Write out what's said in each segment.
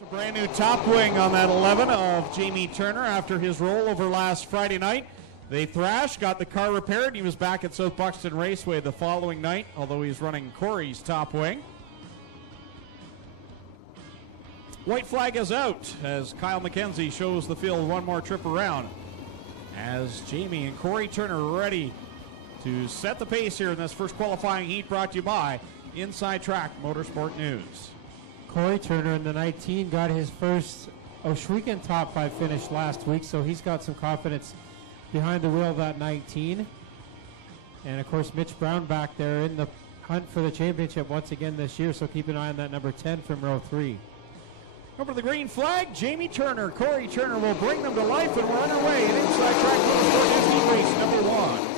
A brand new top wing on that 11 of Jamie Turner after his rollover last Friday night. They thrashed, got the car repaired. He was back at South Buxton Raceway the following night, although he's running Corey's top wing. White flag is out as Kyle McKenzie shows the field one more trip around. As Jamie and Corey Turner ready to set the pace here in this first qualifying heat, brought to you by Inside Track Motorsport News. Corey Turner in the 19 got his first Oshweekend top 5 finish last week, so he's got some confidence behind the wheel of that 19. And of course Mitch Brown back there in the hunt for the championship once again this year, so keep an eye on that number 10 from row 3. Over the green flag, Jamie Turner, Corey Turner will bring them to life, and we're underway in Inside Track Motorsport News Heat Race number 1.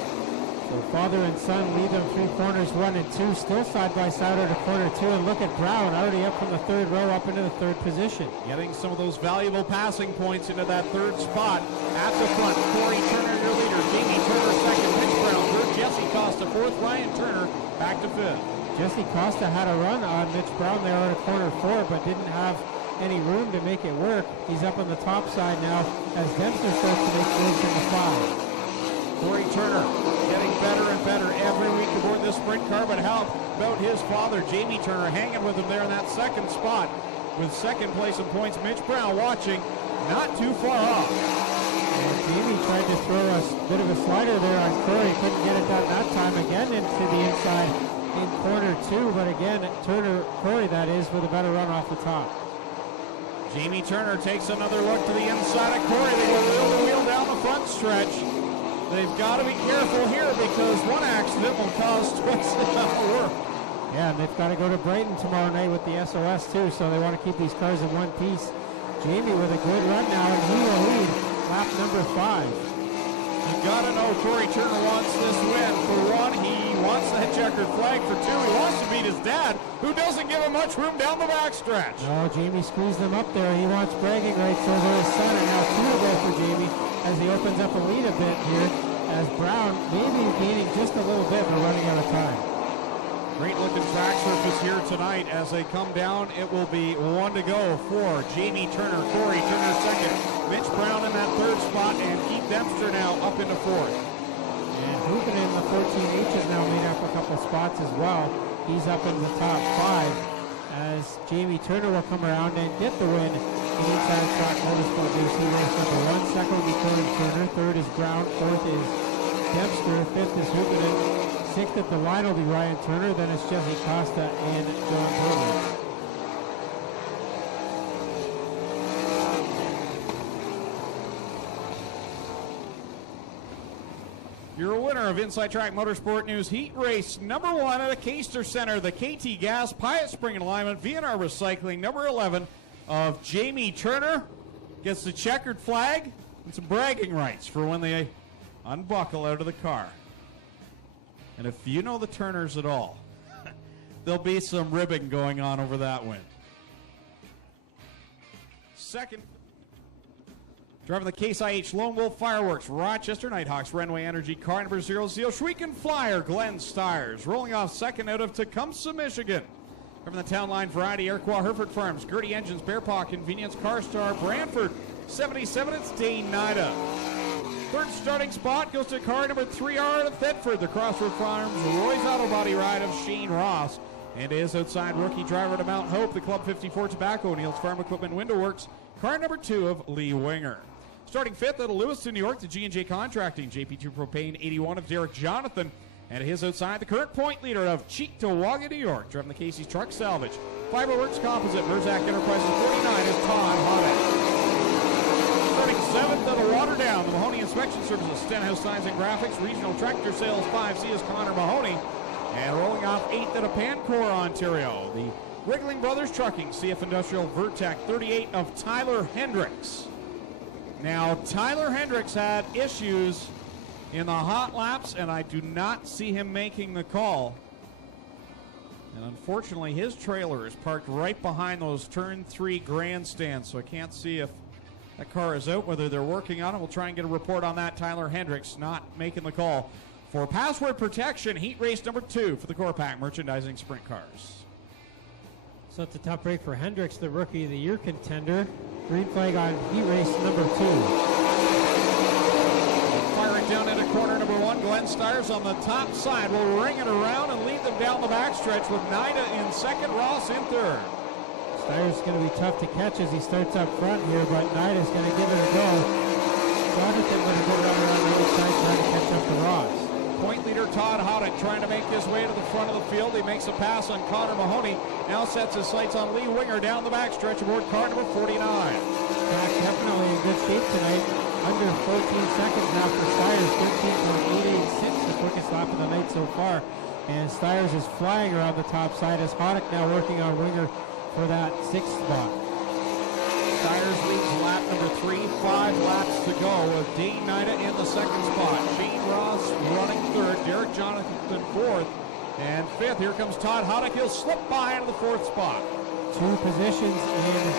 So father and son lead them 3 corners, 1 and 2, still side by side out of corner 2, and look at Brown already up from the 3rd row up into the 3rd position. Getting some of those valuable passing points into that 3rd spot at the front. Corey Turner, your leader. Jamie Turner, 2nd. Mitch Brown, 3rd. Jesse Costa, 4th. Ryan Turner, back to 5th. Jesse Costa had a run on Mitch Brown there out of corner 4, but didn't have any room to make it work. He's up on the top side now as Dempster starts to make moves in the 5. Corey Turner getting better and better every week aboard this sprint car, but how about his father, Jamie Turner, hanging with him there in that 2nd spot with 2nd place in points. Mitch Brown watching, not too far off. And Jamie tried to throw a bit of a slider there on Corey, couldn't get it done that time, again into the inside in corner 2, but again, Corey that is, with a better run off the top. Jamie Turner takes another look to the inside of Corey. They go wheel to wheel down the front stretch. They've got to be careful here because one accident will cause twice the amount of work. Yeah, and they've got to go to Brighton tomorrow night with the SOS too, so they want to keep these cars in one piece. Jamie with a good run now, and he will lead lap number 5. You got to know Corey Turner wants this win. For one, he wants that checkered flag. For 2, he wants to beat his dad, who doesn't give him much room down the backstretch. No, Jamie squeezed him up there. He wants bragging rights over his son, and now 2 will go for Jamie as he opens up a lead a bit here, as Brown maybe gaining just a little bit, but running out of time. Great looking track surface here tonight. As they come down, it will be 1 to go for Jamie Turner, Corey Turner 2nd, Mitch Brown in that 3rd spot, and Keith Dempster now up into 4th. And Hoopen in the 14H has now made up a couple spots as well. He's up in the top 5 as Jamie Turner will come around and get the win in Inside Track Motorsport News Heat Race number 1. 2nd will be Corey Turner, 3rd is Brown, 4th is Dempster, 5th is Hoopen, 6th at the line will be Ryan Turner, then it's Jesse Costa and John Burley. You're a winner of Inside Track Motorsport News Heat Race number 1 at the Caster Center. The KT Gas Piot Spring and Alignment VNR Recycling number 11 of Jamie Turner gets the checkered flag and some bragging rights for when they unbuckle out of the car. And if you know the Turners at all, there'll be some ribbing going on over that win. 2nd, driving the Case IH Lone Wolf Fireworks, Rochester Nighthawks, Renway Energy, car number 00, Oshweekend Flyer, dmstyres. Rolling off 2nd out of Tecumseh, Michigan. From the Town Line Variety, Iroquois, Hereford Farms, Gertie Engines, Bear Paw, Convenience, Car Star, Brantford, 77, it's Dane Nida. 3rd starting spot goes to car number 3R of Thetford, the Crossroad Farms, Roy's Auto Body Ride of Shane Ross. And is outside rookie driver to Mount Hope, the Club 54 Tobacco, Neil's Farm Equipment Window Works, car number 2 of Lee Winger. Starting 5th out of Lewiston, New York, the G&J Contracting, JP2 Propane 81 of Derek Jonathan. And his outside, the current point leader of Cheektowaga, New York, driving the Casey's Truck Salvage. Fiberworks Composite, Merzak Enterprises 49 is Todd Hoddett. Starting 7th out of Waterdown, the Mahoney Inspection Services, Stenhouse Signs and Graphics, Regional Tractor Sales 5C is Connor Mahoney. And rolling off 8th out of Pancor, Ontario, the Wriggling Brothers Trucking, CF Industrial Vertec 38 of Tyler Hendricks. Now, Tyler Hendricks had issues in the hot laps, and I do not see him making the call. And unfortunately, his trailer is parked right behind those turn 3 grandstands, so I can't see if that car is out, whether they're working on it. We'll try and get a report on that. Tyler Hendricks not making the call for password protection. Heat race number 2 for the Core Pack Merchandising Sprint Cars. So it's a tough break for Hendricks, the Rookie of the Year contender. Green flag on heat race number 2. Firing down into corner number 1. Glenn Styres on the top side will ring it around and lead them down the backstretch with Nida in second, Ross in third. Styres is going to be tough to catch as he starts up front here, but Nida's going to give it a go. Jonathan going to go around the outside trying to catch up to Ross. Point leader Todd Hoddick trying to make his way to the front of the field. He makes a pass on Connor Mahoney. Now sets his sights on Lee Winger down the backstretch aboard car number 49. Track definitely in good shape tonight. Under 14 seconds now for Styres. 13.886, the quickest lap of the night so far. And Styres is flying around the top side as Hoddick now working on Winger for that 6th spot. Styres leads lap number 3, 5 laps to go with Dane Nida in the second spot. Shane Ross running third, Derek Jonathan fourth, and fifth. Here comes Todd Hoddick. He'll slip by into the 4th spot. 2 positions in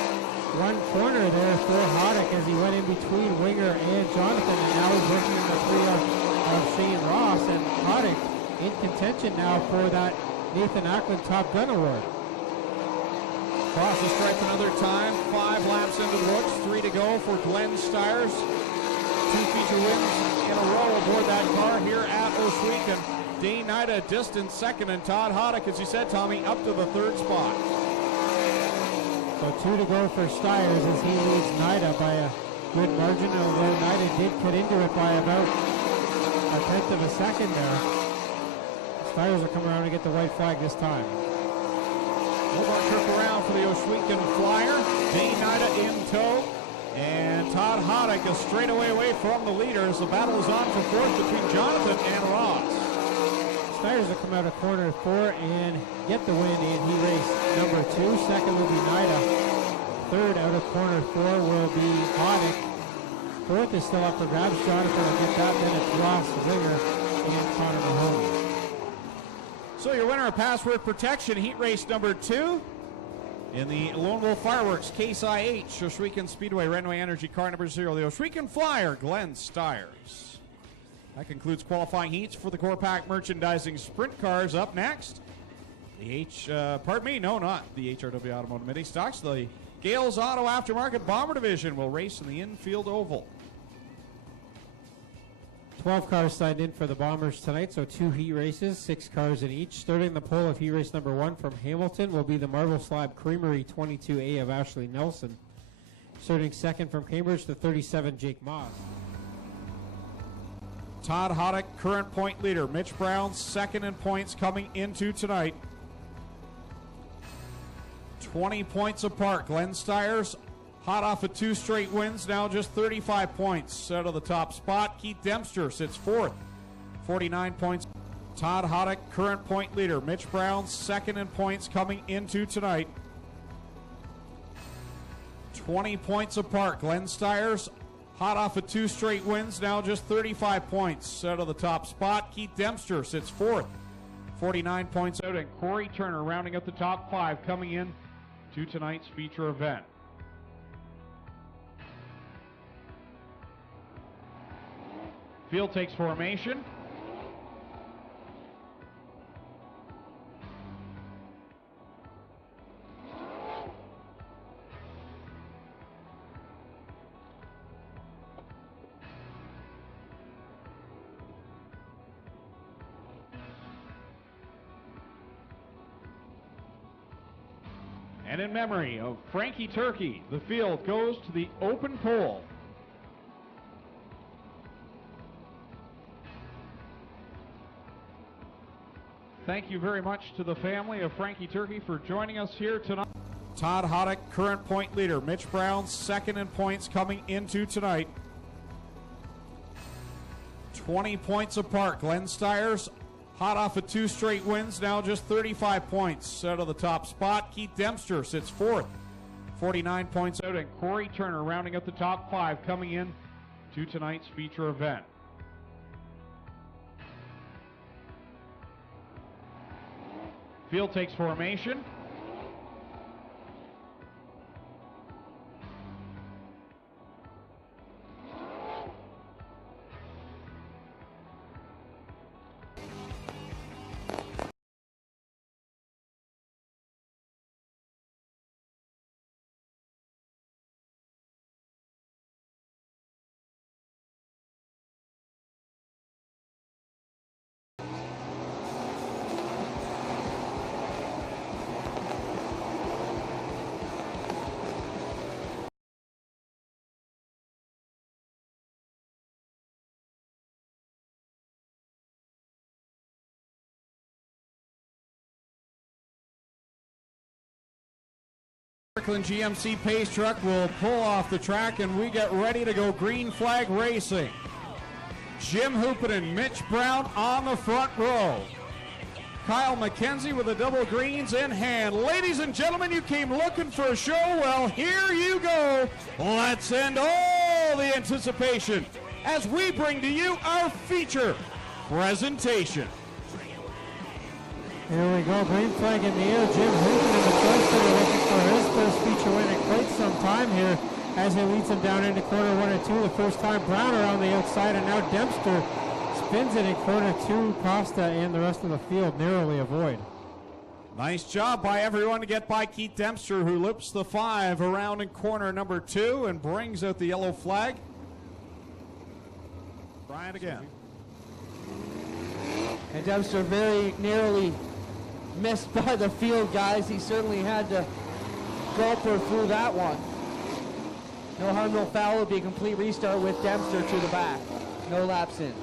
one corner there for Hoddick as he went in between Winger and Jonathan, and now he's working in the 3 of Shane Ross, and Hoddick in contention now for that Nathan Ackland Top Gun Award. Cross the stripe another time. 5 laps into the books. 3 to go for Glenn Styres. 2 feature wins in a row aboard that car here at Oswego. Dane Nida distant second, and Todd Hoddick, as you said, Tommy, up to the 3rd spot. So 2 to go for Styres as he leads Nida by a good margin, although Nida did cut into it by about a 1/10 of a second there. Styres will come around and get the white flag this time. One more trip around for the Oswego Flyer. Dane Nida in tow. And Todd Hoddick is straightaway away from the leaders. The battle is on for 4th between Jonathan and Ross. Styres will come out of corner 4 and get the win in heat race number 2. Second will be Nida. Third out of corner 4 will be Hoddick. 4th is still up for grabs. Jonathan will get that. Then it's Ross, Winger, and Connor Mahoney. So your winner of password protection, heat race number 2 in the Lone Wolf Fireworks Case IH Oswego Speedway Renway Energy car number 0, the Oswego Flyer, Glenn Styres. That concludes qualifying heats for the Core Pack Merchandising Sprint Cars. Up next, the not the HRW Automotive Mini Stocks, the Gales Auto Aftermarket Bomber Division will race in the infield oval. 12 cars signed in for the Bombers tonight, so 2 heat races, 6 cars in each. Starting the pole of heat race number 1 from Hamilton will be the Marble Slab Creamery 22A of Ashley Nelson. Starting second from Cambridge, the 37 Jake Moss. Todd Hoddick, current point leader. Mitch Brown, second in points coming into tonight. 20 points apart. Glenn Styres, hot off of 2 straight wins, now just 35 points out of the top spot. Keith Dempster sits 4th, 49 points. Todd Hoddick, current point leader. Mitch Brown, second in points coming into tonight. 20 points apart. Glenn Styres, hot off of 2 straight wins, now just 35 points out of the top spot. Keith Dempster sits 4th, 49 points out, and Corey Turner rounding up the top 5 coming in to tonight's feature event. Field takes formation. And in memory of Frankie Turkey, the field goes to the open pole. Thank you very much to the family of Frankie Turkey for joining us here tonight. Todd Hoddick, current point leader. Mitch Brown, second in points coming into tonight. 20 points apart. Glenn Styres, hot off of 2 straight wins, now just 35 points out of the top spot. Keith Dempster sits 4th, 49 points out, and Corey Turner rounding up the top 5 coming in to tonight's feature event. Field takes formation. Kirkland GMC pace truck will pull off the track and we get ready to go green flag racing. Jim Hoopinen, Mitch Brown on the front row. Kyle McKenzie with the double greens in hand. Ladies and gentlemen, you came looking for a show. Well, here you go. Let's end all the anticipation as we bring to you our feature presentation. Here we go, green flag in the air. Jim Hoopinen in the first inning looking for his first feature win in quite some time here as he leads him down into corner 1 and 2. The first time Brown around the outside, and now Dempster spins it in corner 2. Costa and the rest of the field narrowly avoid. Nice job by everyone to get by Keith Dempster, who loops the 5 around in corner number 2 and brings out the yellow flag. Bryant again. And Dempster very narrowly missed by the field, guys. He certainly had to gulp her through that one. No harm, no foul. It'll be a complete restart with Dempster to the back. No laps in.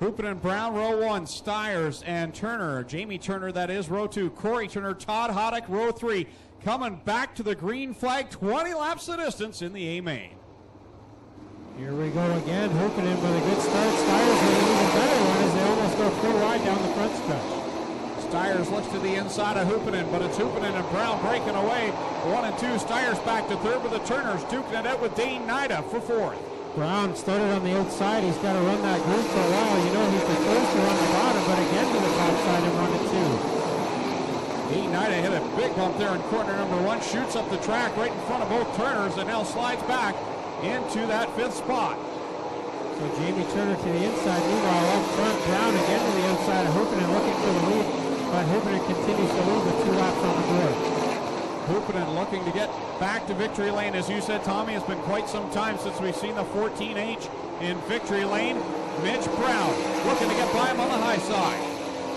Hoopin and Brown, row 1, Styres and Turner. Jamie Turner, that is, row 2. Corey Turner, Todd Hoddick, row 3. Coming back to the green flag, 20 laps the distance in the A main. Here we go again. Hoopinen with a good start. Styres with an even better one as they almost go full wide down the front stretch. Styres looks to the inside of Hoopinen, but it's Hoopinen and Brown breaking away. 1 and 2, Styres back to third with the Turners, duking it out with Dane Nida for fourth. Brown started on the outside. He's got to run that group for a while. You know he prefers to run the bottom, but again to the top side and run it too. Dane Nida hit a big bump there in corner number 1, shoots up the track right in front of both Turners, and now slides back into that 5th spot. So Jamie Turner to the inside. Meanwhile, up front, Brown again to the outside of Hoopinen looking for the lead, but Hoopinen continues to lead with 2 laps on the board. Hoopinen looking to get back to victory lane. As you said, Tommy, it's been quite some time since we've seen the 14H in victory lane. Mitch Brown looking to get by him on the high side.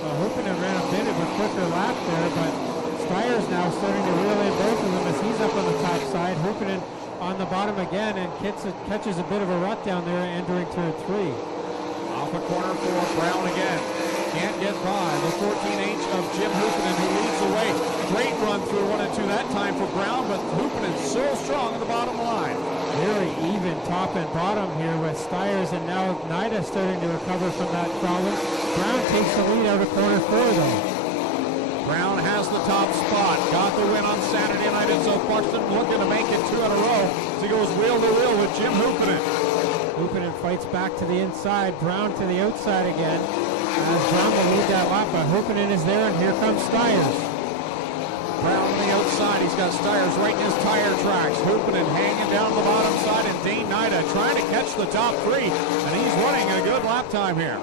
Well, Hoopinen ran a bit of a quicker lap there, but Styres now starting to reel in both of them as he's up on the top side. Hoopinen on the bottom again and catches a bit of a rut down there entering turn 3. Off a corner for Brown again. Can't get by the 14H of Jim Hoopinen, who leads the way. Great run through 1 and 2 that time for Brown, but Hoopinen so strong on the bottom line. Very even top and bottom here with Styres, and now Nida starting to recover from that problem. Brown takes the lead out of corner 4 though. Brown has the top spot. Got the win on Saturday night in South Buxton. Looking to make it 2 in a row as he goes wheel to wheel with Jim Hoopinen. Hoopinen fights back to the inside. Brown to the outside again. As Brown will lead that lap, but Hoopinen is there, and here comes Styres. Brown on the outside. He's got Styres right in his tire tracks. Hoopinen hanging down the bottom side, and Dane Nida trying to catch the top 3, and he's running a good lap time here.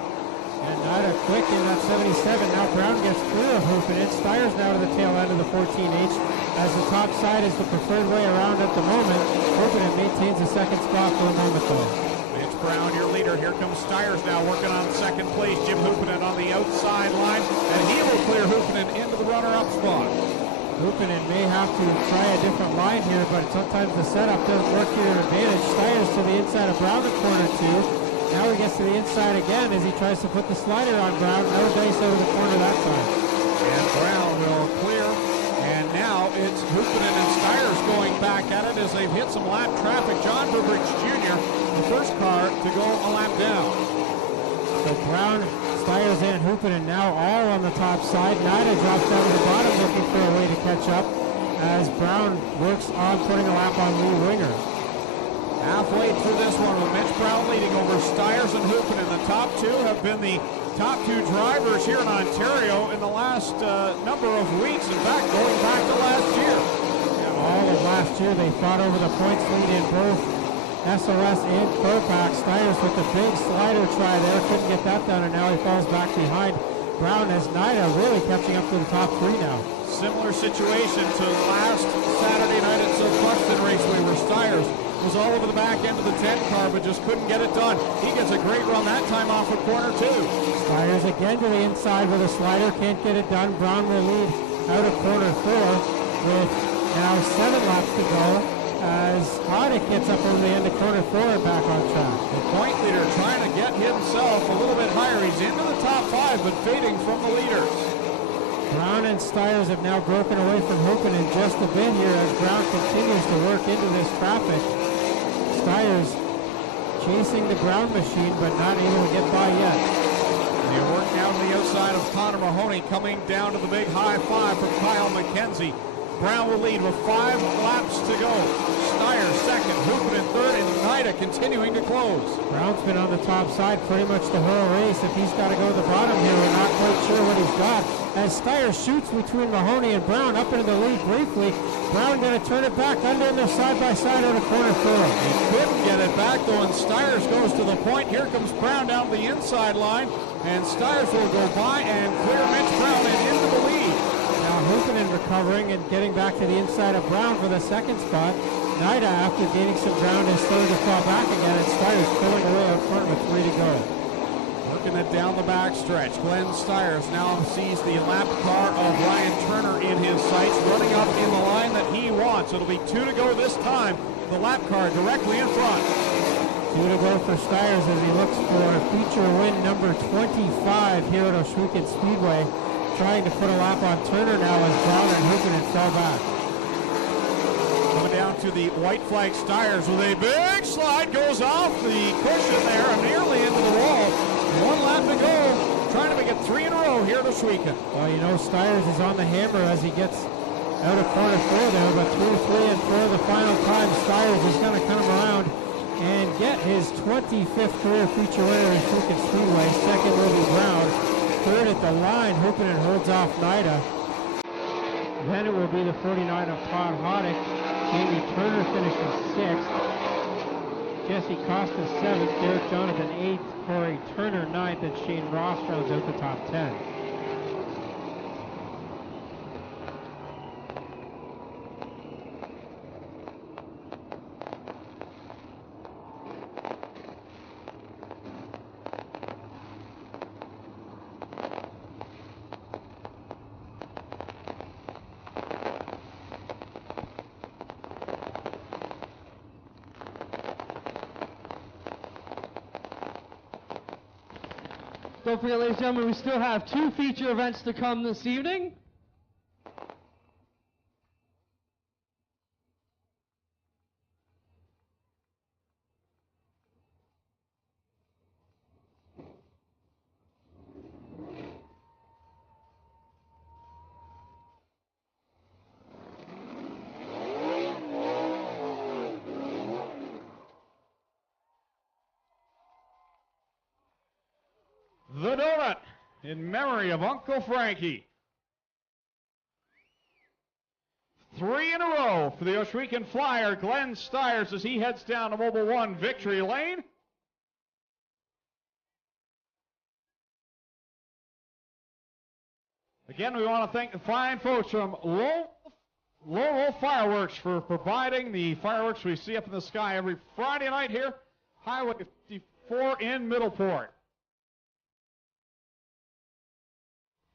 And Nida quick in that 77. Now Brown gets clear of Hoopinen. Styres now to the tail end of the 14H as the top side is the preferred way around at the moment. Hoopinen maintains the second spot for a moment though. Mitch Brown, your leader. Here comes Styres now working on second place. Jim Hoopinen on the outside line, and he will clear Hoopinen into the runner-up spot. Hoopinen may have to try a different line here, but sometimes the setup doesn't work to your advantage. Styres to the inside of Brown in corner 2. Now he gets to the inside again as he tries to put the slider on Brown. No dice over the corner that time. And Brown will clear. And now it's Hoopinen and Styres going back at it as they've hit some lap traffic. John Burbridge Jr., the first car to go a lap down. So Brown, Styres, and Hoopinen now all on the top side. Nida drops down to the bottom looking for a way to catch up as Brown works on putting a lap on Lee Winger. Halfway through this one with Mitch Brown leading over Styres and Hoopinen. The top 2 have been the top 2 drivers here in Ontario in the last number of weeks. In fact, going back to last year. Yeah, all of last year they fought over the points lead in both SOS and Propac. Styres with the big slider try there. Couldn't get that done, and now he falls back behind Brown as Nida really catching up to the top 3 now. Similar situation to last Saturday night at South Buxton Raceway where Styres was all over the back end of the 10 car but just couldn't get it done. He gets a great run that time off of corner 2. Styres again to the inside with a slider, can't get it done. Brown will lead out of corner 4 with now 7 laps to go as Hoddick gets up over the end of corner 4 and back on track. The point leader trying to get himself a little bit higher. He's into the top 5 but fading from the leaders. Brown and Styres have now broken away from Hoopinen just a bit here as Brown continues to work into this traffic. Styres chasing the Brown machine, but not able to get by yet. They're working out on the outside of Connor Mahoney, coming down to the big high five from Kyle McKenzie. Brown will lead with 5 laps to go. Styres second, Hoopinen third, and Nida continuing to close. Brown's been on the top side pretty much the whole race. If he's got to go to the bottom here, we're not quite sure what he's got. As Styres shoots between Mahoney and Brown up into the lead briefly. Brown going to turn it back under in the side-by-side out of corner 4. He couldn't get it back though, and Styres goes to the point. Here comes Brown down the inside line, and Styres will go by and clear Mitch Brown and into the lead. Now Hoopinen recovering and getting back to the inside of Brown for the second spot. Nida, after gaining some ground, is starting to fall back again, and Styres pulling away out front with 3 to go. Working it down the back stretch. Glenn Styres now sees the lap car of Ryan Turner in his sights, running up in the line that he wants. It'll be 2 to go this time. The lap car directly in front. 2 to go for Styres as he looks for feature win number 25 here at Oshwegan Speedway. Trying to put a lap on Turner now as Brown and Hoopinen fell back. Coming down to the white flag Styres with a big slide, goes off the cushion there and nearly into the wall. 1 lap to go, trying to make it 3 in a row here this weekend. Well, you know, Styres is on the hammer as he gets out of corner 4 there, but through 3 and 4 the final time, Styres is going to come around and get his 25th career feature winner in Oshwegan Speedway. Second will be Brown. Third at the line, Hoopinen holds off Nida. Then it will be the 49 of Todd Hoddick. Jamie Turner finishing 6th. Jesse Costa 7th. Derek Jonathan 8th. Corey Turner 9th. And Shane Ross rounds out the top 10. Don't forget, ladies and gentlemen, we still have 2 feature events to come this evening. The donut in memory of Uncle Frankie. 3 in a row for the Oshwegan Flyer, Glenn Styres, as he heads down to Mobile 1 victory lane. Again, we want to thank the fine folks from Lone Wolf Fireworks for providing the fireworks we see up in the sky every Friday night here, Highway 54 in Middleport.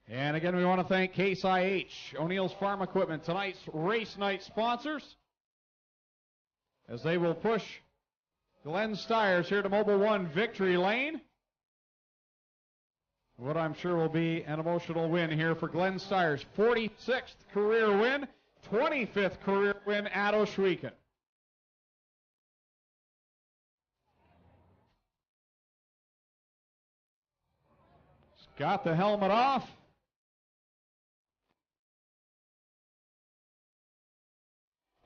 And again, we want to thank Case IH, O'Neill's Farm Equipment, tonight's race night sponsors, as they will push Glenn Styres here to Mobile 1 victory lane. What I'm sure will be an emotional win here for Glenn Styres. 46th career win, 25th career win at Oshwegan. He's got the helmet off.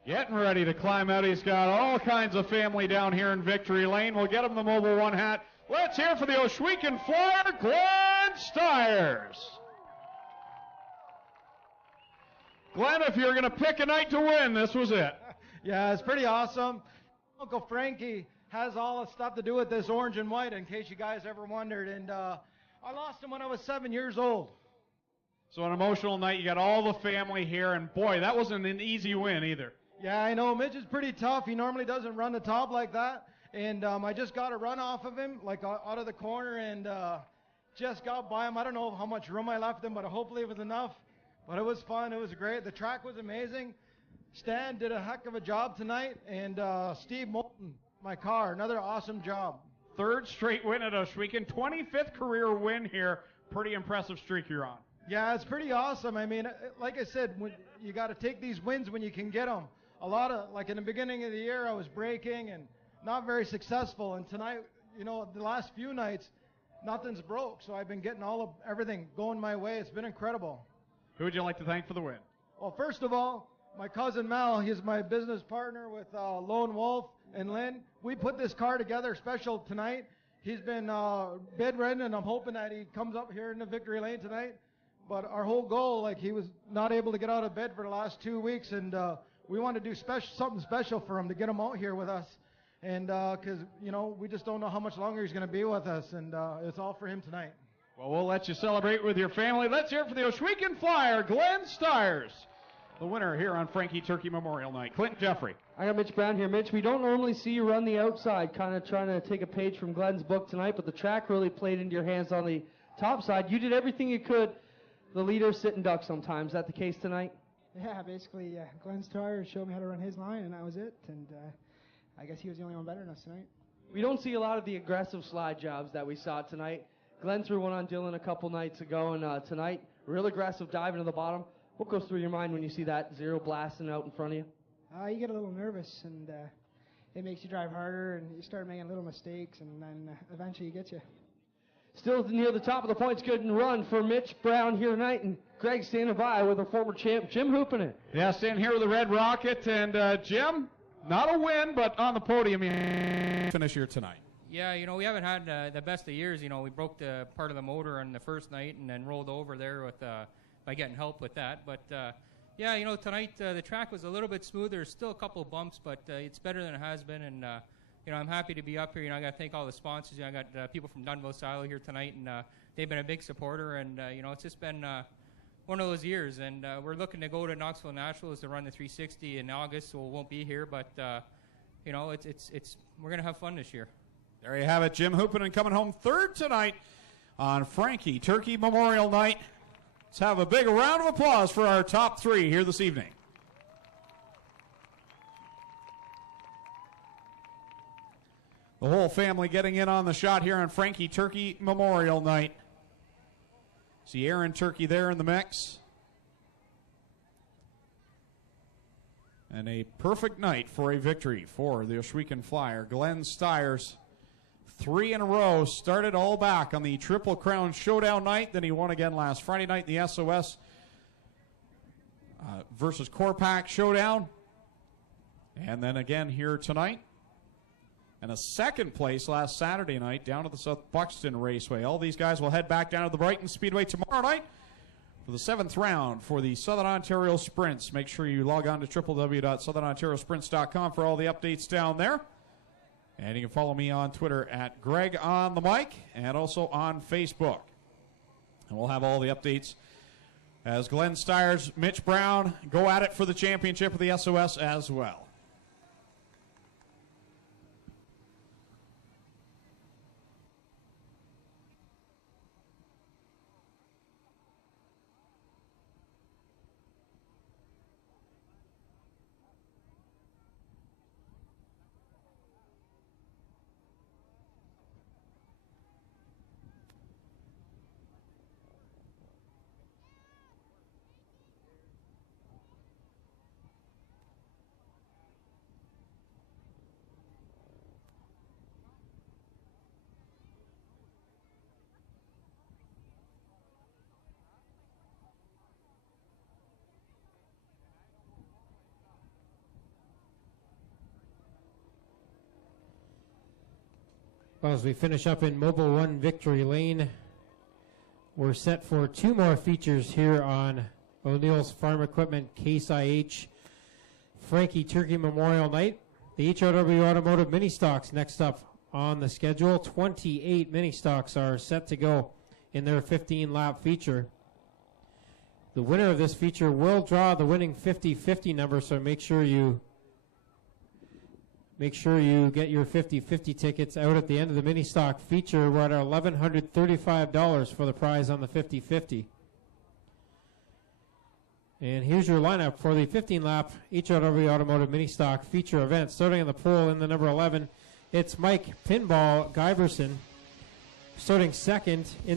Getting ready to climb out. He's got all kinds of family down here in victory lane. We'll get him the Mobile 1 hat. Let's hear for the Oshwegan Flyer, Glenn Styres. Glenn, if you're going to pick a night to win, this was it. Yeah, it's pretty awesome. Uncle Frankie has all the stuff to do with this orange and white, in case you guys ever wondered. And I lost him when I was 7 years old. So an emotional night. You got all the family here, and boy, that wasn't an easy win either. Yeah, I know. Mitch is pretty tough. He normally doesn't run the top like that. And I just got a run off of him, like out of the corner, and just got by him. I don't know how much room I left him, but hopefully it was enough. But it was fun. It was great. The track was amazing. Stan did a heck of a job tonight. And Steve Moulton, my car, another awesome job. 3rd straight win at Oshwegan. 25th career win here. Pretty impressive streak you're on. Yeah, it's pretty awesome. I mean, like I said, when you got to take these wins when you can get them. A lot of, like in the beginning of the year, I was braking and not very successful. And tonight, you know, the last few nights, nothing's broke. So I've been getting everything going my way. It's been incredible. Who would you like to thank for the win? Well, first of all, my cousin Mal, he's my business partner with Lone Wolf and Lynn. We put this car together special tonight. He's been bedridden, and I'm hoping that he comes up here in the victory lane tonight. But our whole goal, like he was not able to get out of bed for the last 2 weeks, and we want to do something special for him to get him out here with us. And because, you know, we just don't know how much longer he's going to be with us, and it's all for him tonight. Well, we'll let you celebrate with your family. Let's hear it for the Oshwegan Flyer, Glenn Styres, the winner here on Frankie Turkey Memorial Night. Clinton Jeffrey. I got Mitch Brown here. Mitch, we don't normally see you run the outside, kind of trying to take a page from Glenn's book tonight, but the track really played into your hands on the top side. You did everything you could. The leader sit and duck sometimes. Is that the case tonight? Yeah, basically, Glenn Styres showed me how to run his line, and that was it. And I guess he was the only one better than us tonight. We don't see a lot of the aggressive slide jobs that we saw tonight. Glenn threw one on Dylan a couple nights ago, and tonight, real aggressive dive into the bottom. What goes through your mind when you see that zero blasting out in front of you? You get a little nervous, and it makes you drive harder, and you start making little mistakes, and then eventually he gets you. Still near the top of the points, good and run for Mitch Brown here tonight, and Greg standing by with a former champ, Jim Hoopin. Yeah, standing here with the Red Rocket, and Jim, not a win, but on the podium finish here tonight. Yeah, you know, we haven't had the best of years. You know, we broke the part of the motor on the first night and then rolled over there with by getting help with that. But, yeah, you know, tonight the track was a little bit smoother. There's still a couple of bumps, but it's better than it has been. And, you know, I'm happy to be up here. You know, I got to thank all the sponsors. You know, I got people from Dunville Silo here tonight, and they've been a big supporter. And, you know, it's just been one of those years. And we're looking to go to Knoxville Nationals to run the 360 in August, so we won't be here. But, you know, we're going to have fun this year. There you have it, Jim Hoopin coming home third tonight on Frankie Turkey Memorial Night. Let's have a big round of applause for our top three here this evening. The whole family getting in on the shot here on Frankie Turkey Memorial Night. See Aaron Turkey there in the mix. And a perfect night for a victory for the Oshwegan Flyer. Glenn Styres, 3 in a row, started all back on the Triple Crown Showdown night. Then he won again last Friday night in the SOS versus Corpac Showdown. And then again here tonight. And a second place last Saturday night down at the South Buxton Raceway. All these guys will head back down to the Brighton Speedway tomorrow night for the 7th round for the Southern Ontario Sprints. Make sure you log on to www.southernontariosprints.com for all the updates down there. And you can follow me on Twitter at Greg on the Mic and also on Facebook. And we'll have all the updates as Glenn Styres, Mitch Brown go at it for the championship of the SOS as well. Well, as we finish up in Mobile 1 Victory Lane, we're set for 2 more features here on O'Neill's Farm Equipment Case IH Frankie Turkey Memorial Night. The HRW Automotive Mini Stocks next up on the schedule. 28 mini stocks are set to go in their 15-lap feature. The winner of this feature will draw the winning 50-50 number, so make sure you get your 50-50 tickets out at the end of the mini stock feature. We're at $1,135 for the prize on the 50-50. And here's your lineup for the 15-lap HRW Automotive Mini Stock feature event. Starting on the pole in the number 11, it's Mike Pinball Giverson. Starting second in the